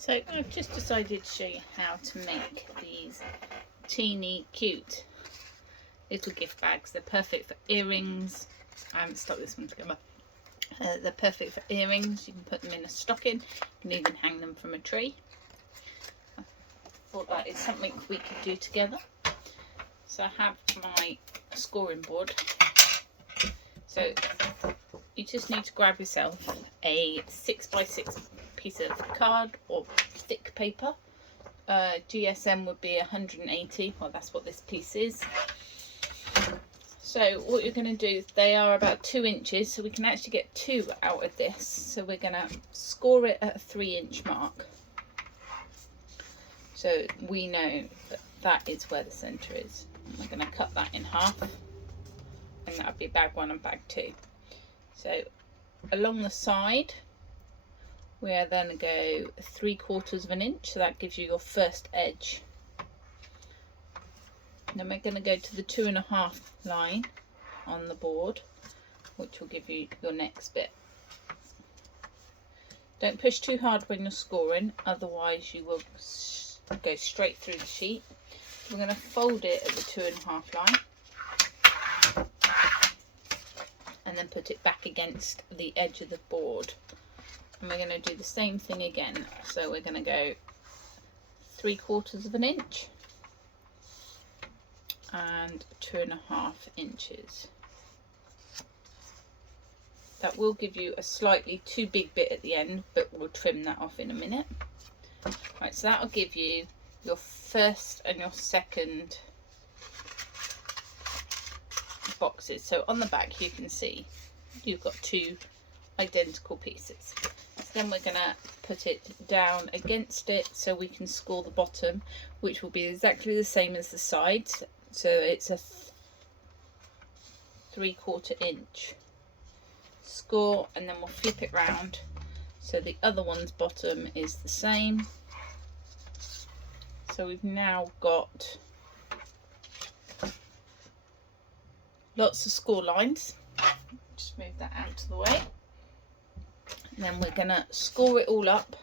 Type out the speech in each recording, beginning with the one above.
So I've just decided to show you how to make these teeny cute little gift bags. They're perfect for earrings. I haven't stuck this one together. They're perfect for earrings. You can put them in a stocking. You can even hang them from a tree. I thought that is something we could do together. So I have my scoring board. So you just need to grab yourself a 6x6 piece of card or thick paper. GSM would be 180. Well, that's what this piece is. So what you're going to do, they are about 2 inches, so we can actually get 2 out of this. So we're going to score it at a 3-inch mark. So we know that that is where the centre is. And we're going to cut that in half, and that would be bag 1 and bag 2. So along the side, we are then going to go 3/4 of an inch, so that gives you your first edge. Then we're going to go to the 2.5 line on the board, which will give you your next bit. Don't push too hard when you're scoring, otherwise you will go straight through the sheet. We're going to fold it at the 2.5 line and then put it back against the edge of the board. And we're going to do the same thing again. So we're going to go 3/4 of an inch and 2.5 inches. That will give you a slightly too big bit at the end, but we'll trim that off in a minute. Right, so that will give you your first and your second boxes. So on the back you can see you've got 2 identical pieces. So then we're going to put it down against it so we can score the bottom, which will be exactly the same as the sides. So it's a 3/4 inch score, and then we'll flip it round so the other one's bottom is the same. So we've now got lots of score lines. Just move that out of the way. And then we're going to score it all up,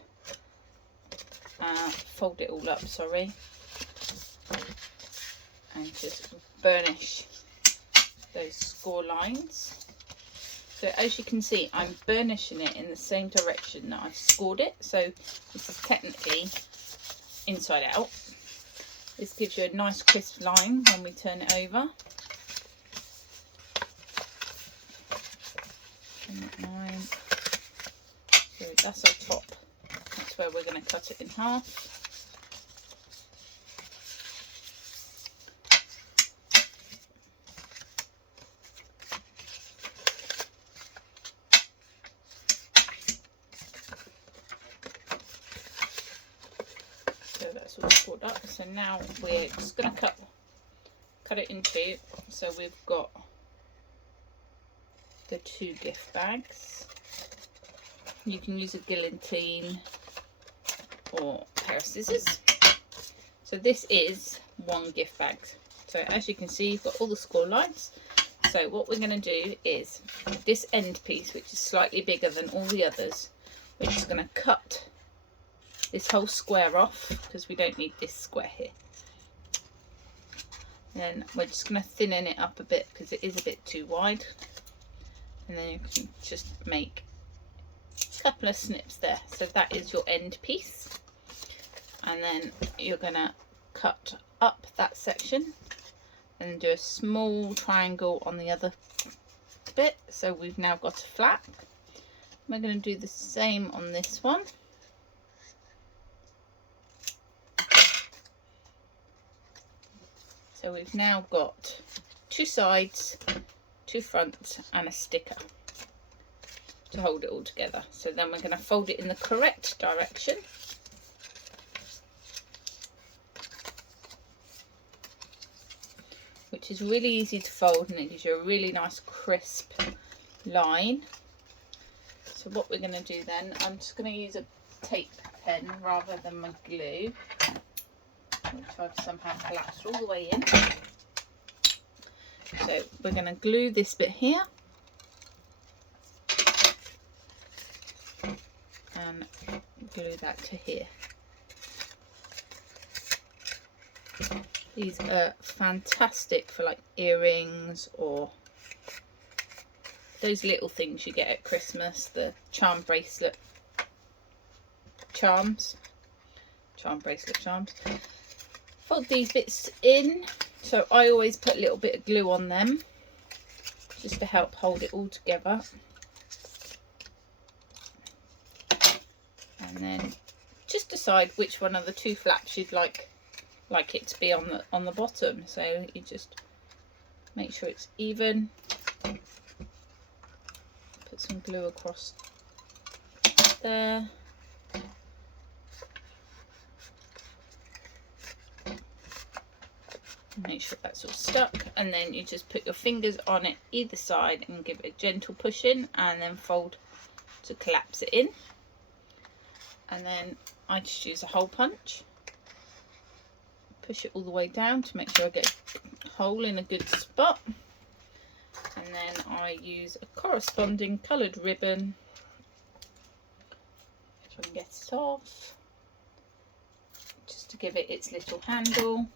fold it all up, sorry, and just burnish those score lines. So as you can see, I'm burnishing it in the same direction that I've scored it. So this is technically inside out. This gives you a nice crisp line when we turn it over. Line. So that's our top. That's where we're going to cut it in half. So that's all scored up. So now we're just going to cut it in 2. So we've got the 2 gift bags. You can use a guillotine or a pair of scissors. So this is 1 gift bag. So as you can see, you've got all the score lines. So what we're going to do is this end piece, which is slightly bigger than all the others, we're just going to cut this whole square off because we don't need this square here. Then we're just going to thinning it up a bit because it is a bit too wide. And then you can just make a couple of snips there. So that is your end piece. And then you're going to cut up that section and do a small triangle on the other bit. So we've now got a flap. We're going to do the same on this one. So we've now got 2 sides, 2 fronts and a sticker to hold it all together. So then we're going to fold it in the correct direction. Which is really easy to fold, and it gives you a really nice crisp line. So what we're going to do then, I'm just going to use a tape pen rather than my glue, which I've somehow collapsed all the way in. So we're going to glue this bit here and glue that to here. These are fantastic for like earrings or those little things you get at Christmas, the charm bracelet charms. Fold these bits in, so I always put a little bit of glue on them just to help hold it all together. And then just decide which one of the two flaps you'd like it to be on the bottom. So you just make sure it's even. Put some glue across there. Make sure that's all stuck, and then you just put your fingers on it either side and give it a gentle push in, and then fold to collapse it in. And then I just use a hole punch, push it all the way down to make sure I get a hole in a good spot, and then I use a corresponding coloured ribbon, if I can get it off, just to give it its little handle.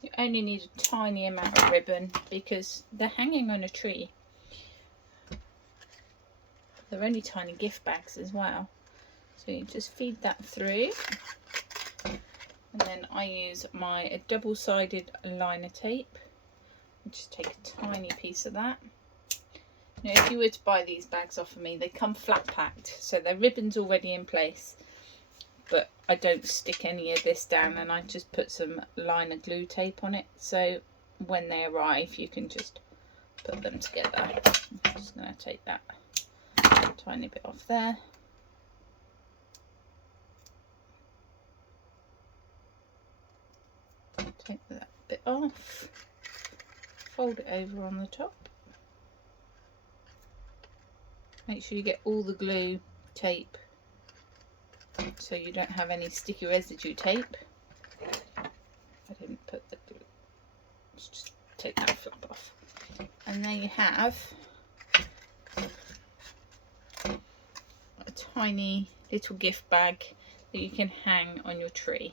You only need a tiny amount of ribbon because they're hanging on a tree. They're only tiny gift bags as well. So you just feed that through. And then I use my double-sided liner tape. Just take a tiny piece of that. Now, if you were to buy these bags off of me, they come flat packed. So their ribbon's already in place. But I don't stick any of this down, and I just put some liner glue tape on it, so when they arrive you can just put them together. I'm just going to take that tiny bit off there. Take that bit off, fold it over on the top. Make sure you get all the glue tape so you don't have any sticky residue tape. I didn't put the glue. Let's just take that flap off. And there you have a tiny little gift bag that you can hang on your tree.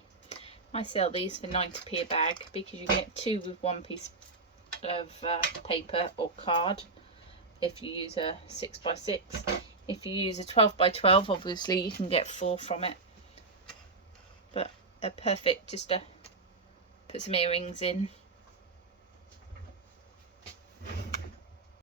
I sell these for 90p a bag because you get two with one piece of paper or card if you use a 6x6. If you use a 12x12, obviously you can get 4 from it, but they're perfect just to put some earrings in